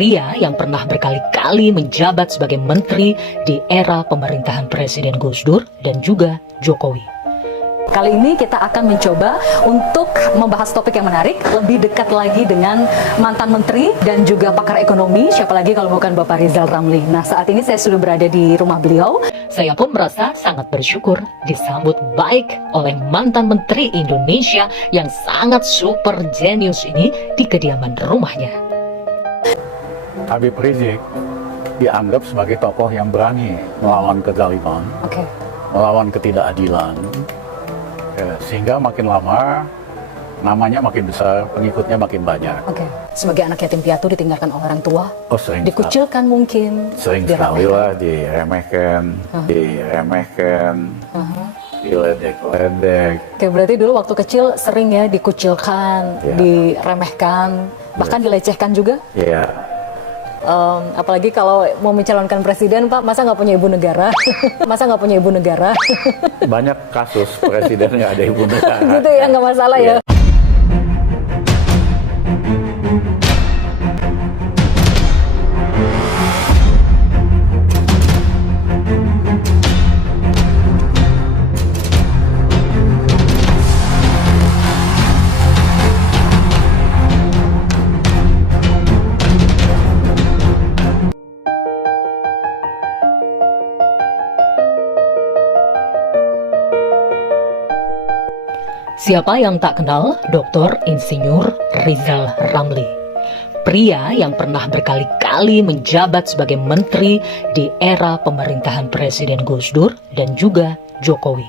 pria yang pernah berkali-kali menjabat sebagai menteri di era pemerintahan Presiden Gus Dur dan juga Jokowi. Kali ini kita akan mencoba untuk membahas topik yang menarik, lebih dekat lagi dengan mantan menteri dan juga pakar ekonomi, siapa lagi kalau bukan Bapak Rizal Ramli. Nah, saat ini saya sudah berada di rumah beliau. Saya pun merasa sangat bersyukur disambut baik oleh mantan menteri Indonesia yang sangat super jenius ini di kediaman rumahnya. Habib Rizik dianggap sebagai tokoh yang berani melawan kezaliman, melawan ketidakadilan. Sehingga makin lama namanya makin besar, pengikutnya makin banyak. Sebagai anak yatim piatu ditinggalkan oleh orang tua, dikucilkan mungkin, sering sekali lah diremehkan, diledek-ledek. Berarti dulu waktu kecil sering ya dikucilkan, diremehkan, bahkan dilecehkan juga. Iya. Apalagi kalau mau mencalonkan presiden, Pak, masa nggak punya ibu negara? Masa nggak punya ibu negara? Banyak kasus presiden nggak ada ibu negara. Gitu ya, nggak masalah ya. Siapa yang tak kenal Dr. Insinyur Rizal Ramli? Pria yang pernah berkali-kali menjabat sebagai menteri di era pemerintahan Presiden Gus Dur dan juga Jokowi.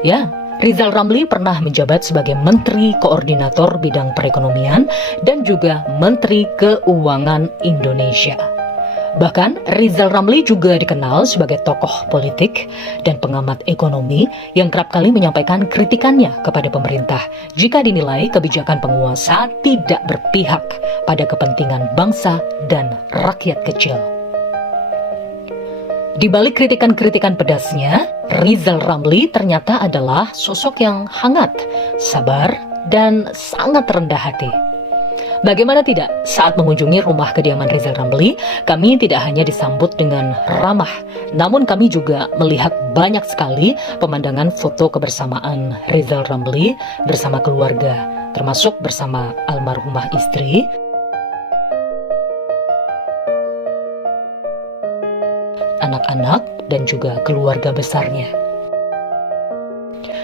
Ya, Rizal Ramli pernah menjabat sebagai Menteri Koordinator Bidang Perekonomian dan juga Menteri Keuangan Indonesia. Bahkan Rizal Ramli juga dikenal sebagai tokoh politik dan pengamat ekonomi yang kerap kali menyampaikan kritikannya kepada pemerintah jika dinilai kebijakan penguasa tidak berpihak pada kepentingan bangsa dan rakyat kecil. Di balik kritikan-kritikan pedasnya, Rizal Ramli ternyata adalah sosok yang hangat, sabar, dan sangat rendah hati. Bagaimana tidak, saat mengunjungi rumah kediaman Rizal Ramli, kami tidak hanya disambut dengan ramah, namun kami juga melihat banyak sekali pemandangan foto kebersamaan Rizal Ramli bersama keluarga, termasuk bersama almarhumah istri, anak-anak, dan juga keluarga besarnya.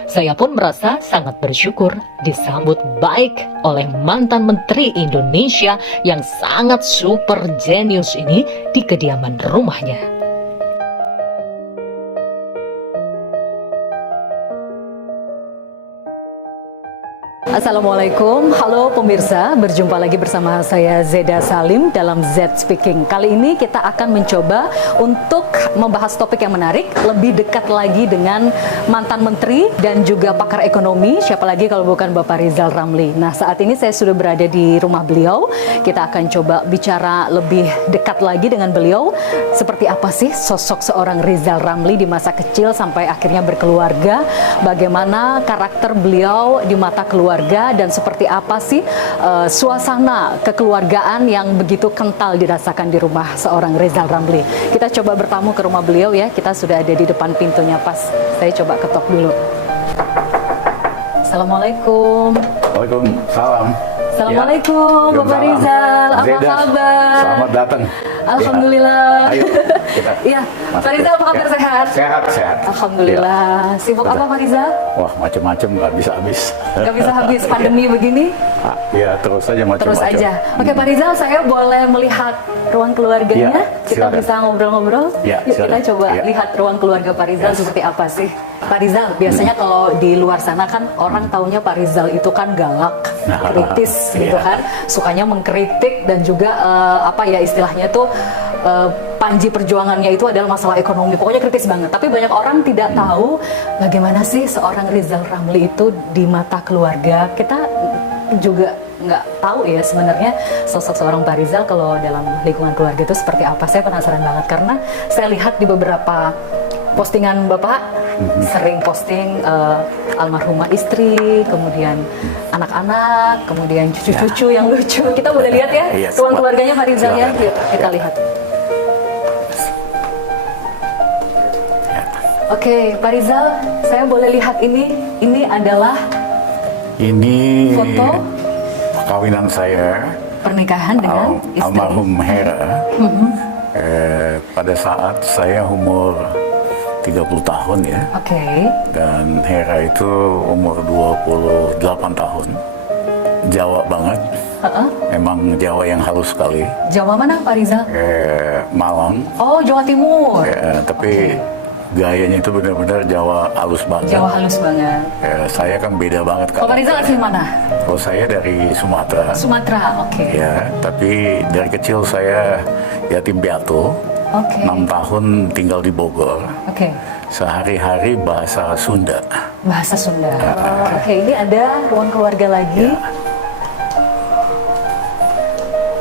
Saya pun merasa sangat bersyukur disambut baik oleh mantan menteri Indonesia yang sangat super jenius ini di kediaman rumahnya. Assalamualaikum, halo pemirsa, berjumpa lagi bersama saya Zeda Salim dalam Z Speaking. Kali ini kita akan mencoba untuk membahas topik yang menarik, lebih dekat lagi dengan mantan menteri dan juga pakar ekonomi, siapa lagi kalau bukan Bapak Rizal Ramli. Nah, saat ini saya sudah berada di rumah beliau, kita akan coba bicara lebih dekat lagi dengan beliau, seperti apa sih sosok seorang Rizal Ramli di masa kecil sampai akhirnya berkeluarga, bagaimana karakter beliau di mata keluarga, dan seperti apa sih suasana kekeluargaan yang begitu kental dirasakan di rumah seorang Rizal Ramli. Kita coba bertamu ke rumah beliau ya, kita sudah ada di depan pintunya pas. Saya coba ketok dulu. Assalamualaikum. Waalaikumsalam. Assalamualaikum, ya. Bapak Rizal, apa kabar? Selamat datang. Alhamdulillah. Ayo, kita Iya, Pak Rizal apa kabar, sehat? Sehat. Alhamdulillah. Ya. Sibuk apa Pak Rizal? Wah, macam-macam, nggak bisa habis. Nggak bisa habis pandemi begini? Ya, terus aja macam-macam. Terus aja. Oke, Pak Rizal, saya boleh melihat ruang keluarganya? Ya, kita bisa ngobrol-ngobrol? Ya, yuk kita coba lihat ruang keluarga Pak Rizal seperti apa sih? Pak Rizal, biasanya kalau di luar sana kan orang taunya Pak Rizal itu kan galak, kritis gitu kan, sukanya mengkritik dan juga apa ya istilahnya tuh panji perjuangannya itu adalah masalah ekonomi, pokoknya kritis banget. Tapi banyak orang tidak tahu bagaimana sih seorang Rizal Ramli itu di mata keluarga. Kita juga nggak tahu ya sebenarnya sosok seorang Pak Rizal kalau dalam lingkungan keluarga itu seperti apa. Saya penasaran banget karena saya lihat di beberapa postingan Bapak sering posting almarhumah istri, kemudian anak-anak, kemudian cucu-cucu yang lucu. Kita boleh lihat ya Iya, ruang keluarganya Pak Rizal ya. silakan. Yuk, kita lihat. Oke, Pak Rizal, saya boleh lihat ini. Ini adalah Ini foto perkawinan saya pernikahan dengan istri. almarhum Hera. Pada saat saya umur 30 tahun ya, Oke. dan Hera itu umur 28 tahun. Jawa banget, emang Jawa yang halus sekali. Jawa mana Pak Rizal? Malang, Oh, Jawa Timur. tapi gayanya itu benar-benar Jawa halus banget. Jawa halus banget. Saya kan beda banget Kalau Pak Rizal asli mana? Kalau saya dari Sumatera. Sumatera, oke. Ya, tapi dari kecil saya yatim piatu. Oke. 6 tahun tinggal di Bogor. Oke. Sehari-hari bahasa Sunda. Bahasa Sunda. Oke, ini ada ruang keluarga lagi.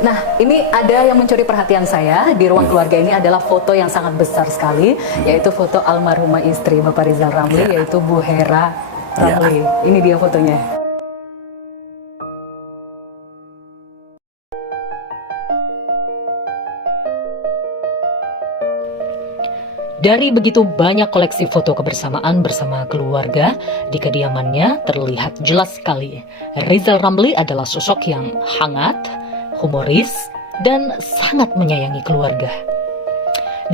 Nah, ini ada yang mencuri perhatian saya di ruang keluarga ini adalah foto yang sangat besar sekali, yaitu foto almarhumah istri Bapak Rizal Ramli, yaitu Bu Hera Ramli. Ini dia fotonya. Dari begitu banyak koleksi foto kebersamaan bersama keluarga, di kediamannya terlihat jelas sekali Rizal Ramli adalah sosok yang hangat, humoris, dan sangat menyayangi keluarga.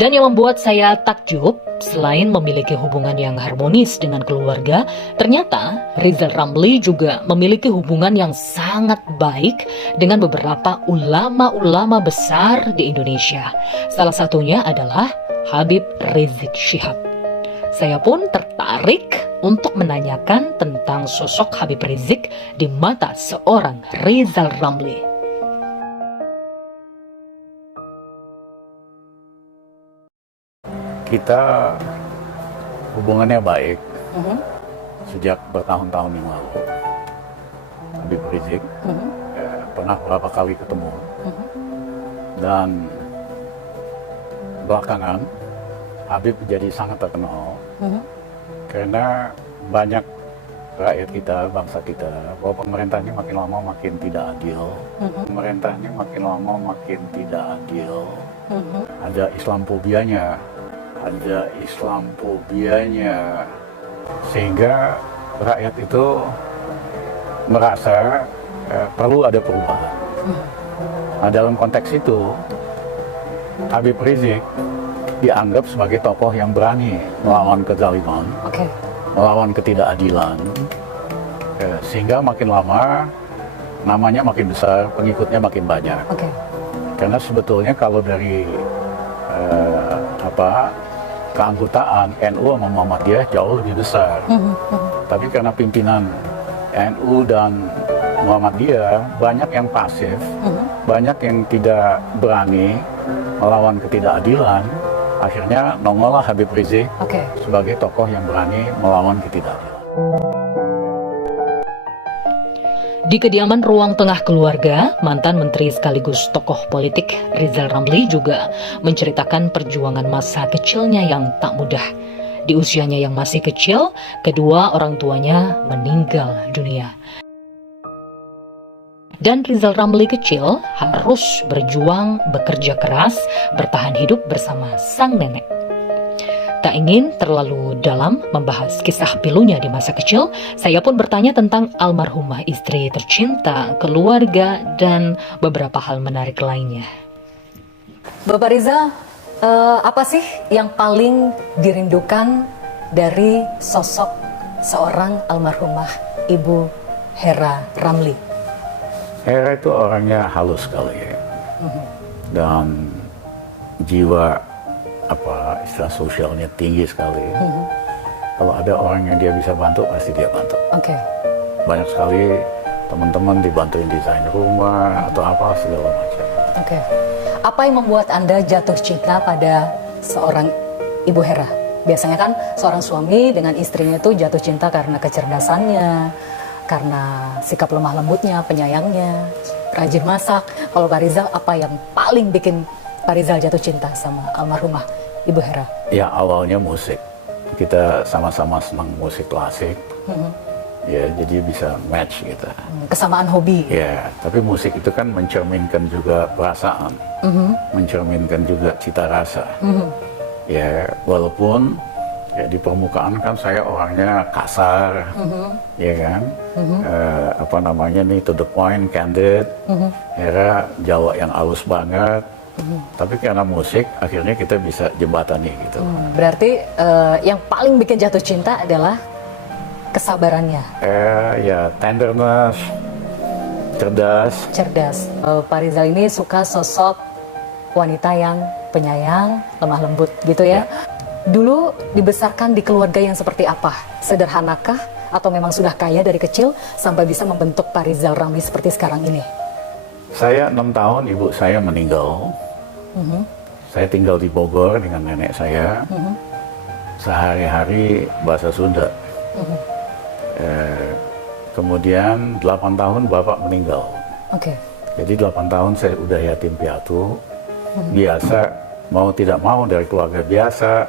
Dan yang membuat saya takjub, selain memiliki hubungan yang harmonis dengan keluarga, ternyata Rizal Ramli juga memiliki hubungan yang sangat baik dengan beberapa ulama-ulama besar di Indonesia. Salah satunya adalah Habib Rizik Syihab. Saya pun tertarik untuk menanyakan tentang sosok Habib Rizik di mata seorang Rizal Ramli. Kita hubungannya baik sejak bertahun-tahun yang lalu. Habib Rizik pernah beberapa kali ketemu. Dan belakangan Habib jadi sangat terkenal karena banyak rakyat kita, bangsa kita, bahwa pemerintahnya makin lama makin tidak adil. Pemerintahnya makin lama makin tidak adil. Ada Islamofobianya, sehingga rakyat itu merasa perlu ada perubahan. Nah, dalam konteks itu Habib Rizik dianggap sebagai tokoh yang berani melawan kezaliman, melawan ketidakadilan, sehingga makin lama namanya makin besar, pengikutnya makin banyak. Karena sebetulnya kalau dari keanggotaan NU sama Muhammadiyah jauh lebih besar, tapi karena pimpinan NU dan Muhammadiyah banyak yang pasif, banyak yang tidak berani melawan ketidakadilan, akhirnya nongollah Habib Rizik sebagai tokoh yang berani melawan ketidakadilan. Di kediaman ruang tengah keluarga, mantan menteri sekaligus tokoh politik Rizal Ramli juga menceritakan perjuangan masa kecilnya yang tak mudah. Di usianya yang masih kecil, kedua orang tuanya meninggal dunia. Dan Rizal Ramli kecil harus berjuang, bekerja keras, bertahan hidup bersama sang nenek. Tak ingin terlalu dalam membahas kisah pilunya di masa kecil, saya pun bertanya tentang almarhumah istri tercinta, keluarga, dan beberapa hal menarik lainnya. Bapak Rizal, apa sih yang paling dirindukan dari sosok seorang almarhumah Ibu Hera Ramli? Hera itu orangnya halus sekali ya. Dan jiwa istilah sosialnya tinggi sekali. Kalau ada orang yang dia bisa bantu, pasti dia bantu. Banyak sekali teman-teman dibantuin desain rumah atau apa segala macam. Apa yang membuat Anda jatuh cinta pada seorang Ibu Hera? Biasanya kan seorang suami dengan istrinya itu jatuh cinta karena kecerdasannya, karena sikap lemah lembutnya, penyayangnya, rajin masak. Kalau Pak Rizal, apa yang paling bikin Pak Rizal jatuh cinta sama almarhumah Ibu Hera? Ya, awalnya musik. Kita sama-sama senang musik klasik. Ya, jadi bisa match gitu. Kesamaan hobi. Ya, tapi musik itu kan mencerminkan juga perasaan, mencerminkan juga cita rasa. Ya, walaupun ya di permukaan kan saya orangnya kasar, ya kan, apa namanya nih, to the point, candid, era Jawa yang halus banget. Tapi karena musik, akhirnya kita bisa jembatani gitu. Berarti yang paling bikin jatuh cinta adalah kesabarannya. Ya, tenderness, cerdas. Cerdas. Pak Rizal ini suka sosok wanita yang penyayang, lemah lembut gitu ya. Dulu dibesarkan di keluarga yang seperti apa? Sederhanakah atau memang sudah kaya dari kecil sampai bisa membentuk Pak Rizal Ramli seperti sekarang ini? Saya 6 tahun, ibu saya meninggal. Saya tinggal di Bogor dengan nenek saya. Sehari-hari bahasa Sunda. Kemudian 8 tahun bapak meninggal. Jadi 8 tahun saya udah yatim piatu. Biasa, mau tidak mau dari keluarga biasa,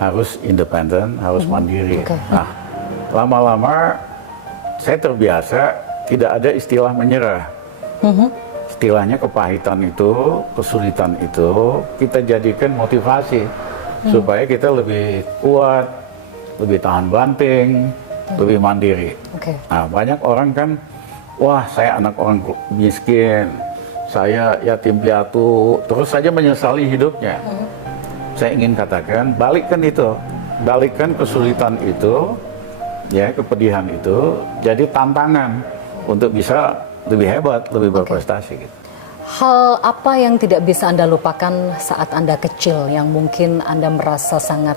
harus independen, harus mandiri. Nah, lama-lama saya terbiasa tidak ada istilah menyerah. Istilahnya kepahitan itu, kesulitan itu, kita jadikan motivasi supaya kita lebih kuat, lebih tahan banting, lebih mandiri. Nah, banyak orang kan, wah saya anak orang miskin, saya yatim piatu, terus saja menyesali hidupnya. Saya ingin katakan, balikkan itu, balikkan kesulitan itu, ya, kepedihan itu, jadi tantangan untuk bisa lebih hebat, lebih berprestasi. Gitu. Hal apa yang tidak bisa Anda lupakan saat Anda kecil, yang mungkin Anda merasa sangat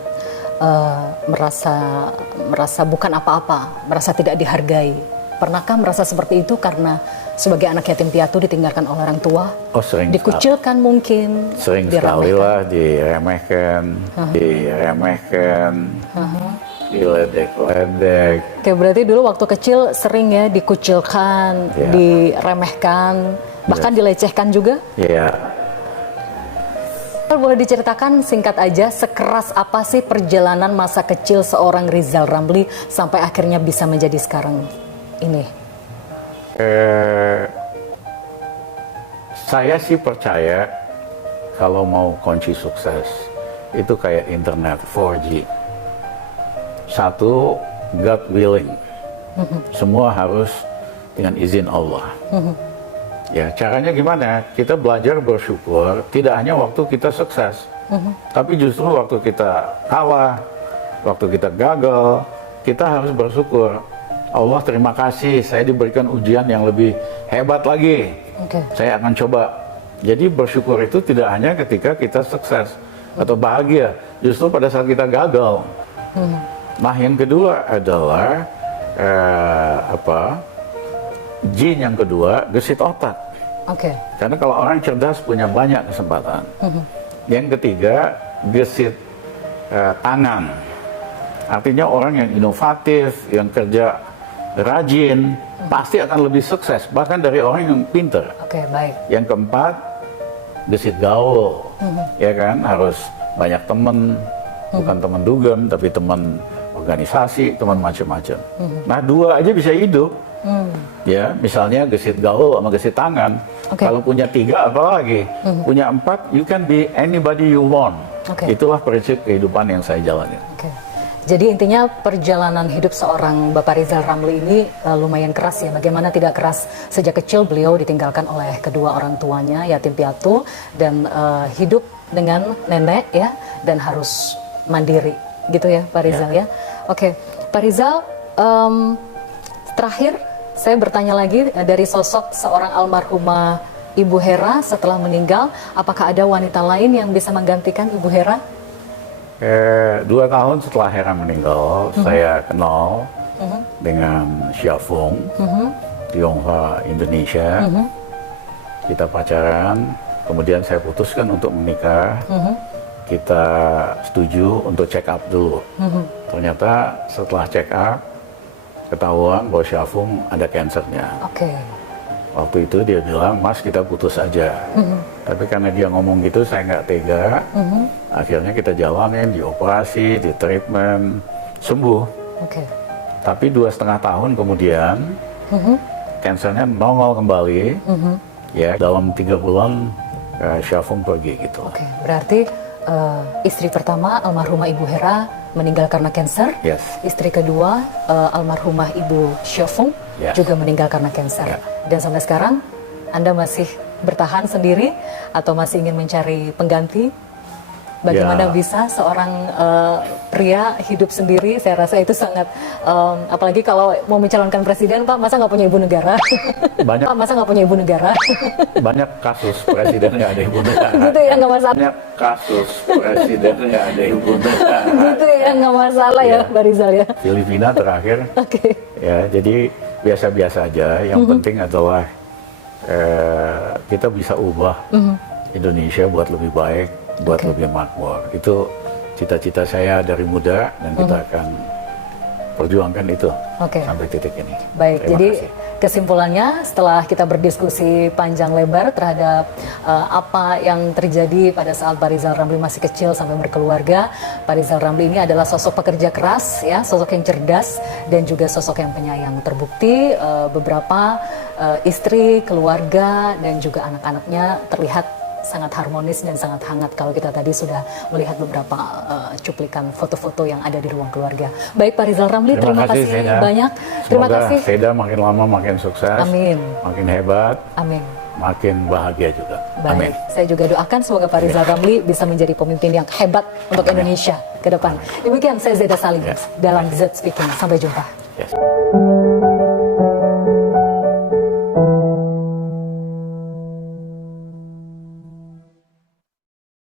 merasa bukan apa-apa, merasa tidak dihargai? Pernahkah merasa seperti itu karena sebagai anak yatim piatu ditinggalkan oleh orang tua? Oh, sering. Dikucilkan mungkin? Sering sekali lah, diremehkan, diledek-ledek. Oke, berarti dulu waktu kecil sering ya dikucilkan, diremehkan, bahkan dilecehkan juga? Iya. Boleh diceritakan singkat aja, sekeras apa sih perjalanan masa kecil seorang Rizal Ramli sampai akhirnya bisa menjadi sekarang ini? Saya sih percaya kalau mau kunci sukses itu kayak internet 4G. Satu, God willing. Semua harus dengan izin Allah. Ya, caranya gimana? Kita belajar bersyukur, tidak hanya waktu kita sukses, tapi justru waktu kita kalah, waktu kita gagal, kita harus bersyukur. Allah, terima kasih, saya diberikan ujian yang lebih hebat lagi. Saya akan coba. Jadi bersyukur itu tidak hanya ketika kita sukses atau bahagia, justru pada saat kita gagal. Nah, yang kedua adalah jin yang kedua, gesit otak. Karena kalau orang cerdas punya banyak kesempatan. Yang ketiga, gesit tangan. Artinya orang yang inovatif, yang kerja rajin, pasti akan lebih sukses, bahkan dari orang yang pinter. Baik. Yang keempat, gesit gaul. Ya kan, harus banyak teman, bukan teman dugem, tapi teman organisasi, teman macam-macam. Nah, dua aja bisa hidup. Ya, misalnya gesit gaul sama gesit tangan. Kalau punya tiga, apalagi punya empat, you can be anybody you want. Itulah prinsip kehidupan yang saya jalani. Jadi intinya perjalanan hidup seorang Bapak Rizal Ramli ini lumayan keras ya. Bagaimana tidak keras, sejak kecil beliau ditinggalkan oleh kedua orang tuanya, yatim piatu, dan hidup dengan nenek ya, dan harus mandiri gitu ya Pak Rizal ya. Pak Rizal, terakhir saya bertanya lagi, dari sosok seorang almarhumah Ibu Hera setelah meninggal, apakah ada wanita lain yang bisa menggantikan Ibu Hera? 2 tahun setelah Hera meninggal, saya kenal dengan Xiafeng, Tionghoa Indonesia. Kita pacaran, kemudian saya putuskan untuk menikah. Kita setuju untuk check up dulu. Ternyata setelah check up, ketahuan bahwa Xiafeng ada kansernya. Waktu itu dia bilang, Mas kita putus aja. Tapi karena dia ngomong gitu, saya nggak tega. Akhirnya kita jalanin, dioperasi, di treatment, sembuh. Tapi 2,5 tahun kemudian, kansernya nongol kembali. Ya, dalam 3 bulan Xiaofeng pergi gitu. Oke, berarti istri pertama almarhumah Ibu Hera meninggal karena kanker. Yes. Istri kedua almarhumah Ibu Xiaofeng juga meninggal karena kanker. Dan sampai sekarang Anda masih bertahan sendiri atau masih ingin mencari pengganti? Bagaimana bisa seorang pria hidup sendiri? Saya rasa itu sangat, apalagi kalau mau mencalonkan presiden, Pak, masa nggak punya ibu negara? Banyak, Pak, masa nggak punya ibu negara? Banyak kasus presiden nggak ada ibu negara. Gitu ya, nggak masalah. Banyak kasus presiden nggak ada ibu negara. Gitu ya, nggak masalah ya, Pak Rizal ya. Filipina terakhir. Ya, jadi biasa-biasa aja. Yang penting adalah kita bisa ubah Indonesia buat lebih baik, buat lebih makmur. Itu cita-cita saya dari muda dan kita akan perjuangkan itu sampai titik ini. Baik, Terima jadi kasih. kesimpulannya setelah kita berdiskusi panjang lebar terhadap apa yang terjadi pada saat Pak Rizal Ramli masih kecil sampai berkeluarga, Pak Rizal Ramli ini adalah sosok pekerja keras, ya, sosok yang cerdas dan juga sosok yang penyayang. Terbukti beberapa istri, keluarga dan juga anak-anaknya terlihat sangat harmonis dan sangat hangat kalau kita tadi sudah melihat beberapa cuplikan foto-foto yang ada di ruang keluarga. Baik Pak Rizal Ramli, terima kasih Seda. banyak. Terima Semoga kasih. Seda makin lama makin sukses, Amin. makin hebat, Amin. makin bahagia juga. Baik, Amin. saya juga doakan semoga Pak Rizal Ramli bisa menjadi pemimpin yang hebat untuk Indonesia ke depan. Demikian saya Zeda Salim dalam Z Speaking. Sampai jumpa. Yes.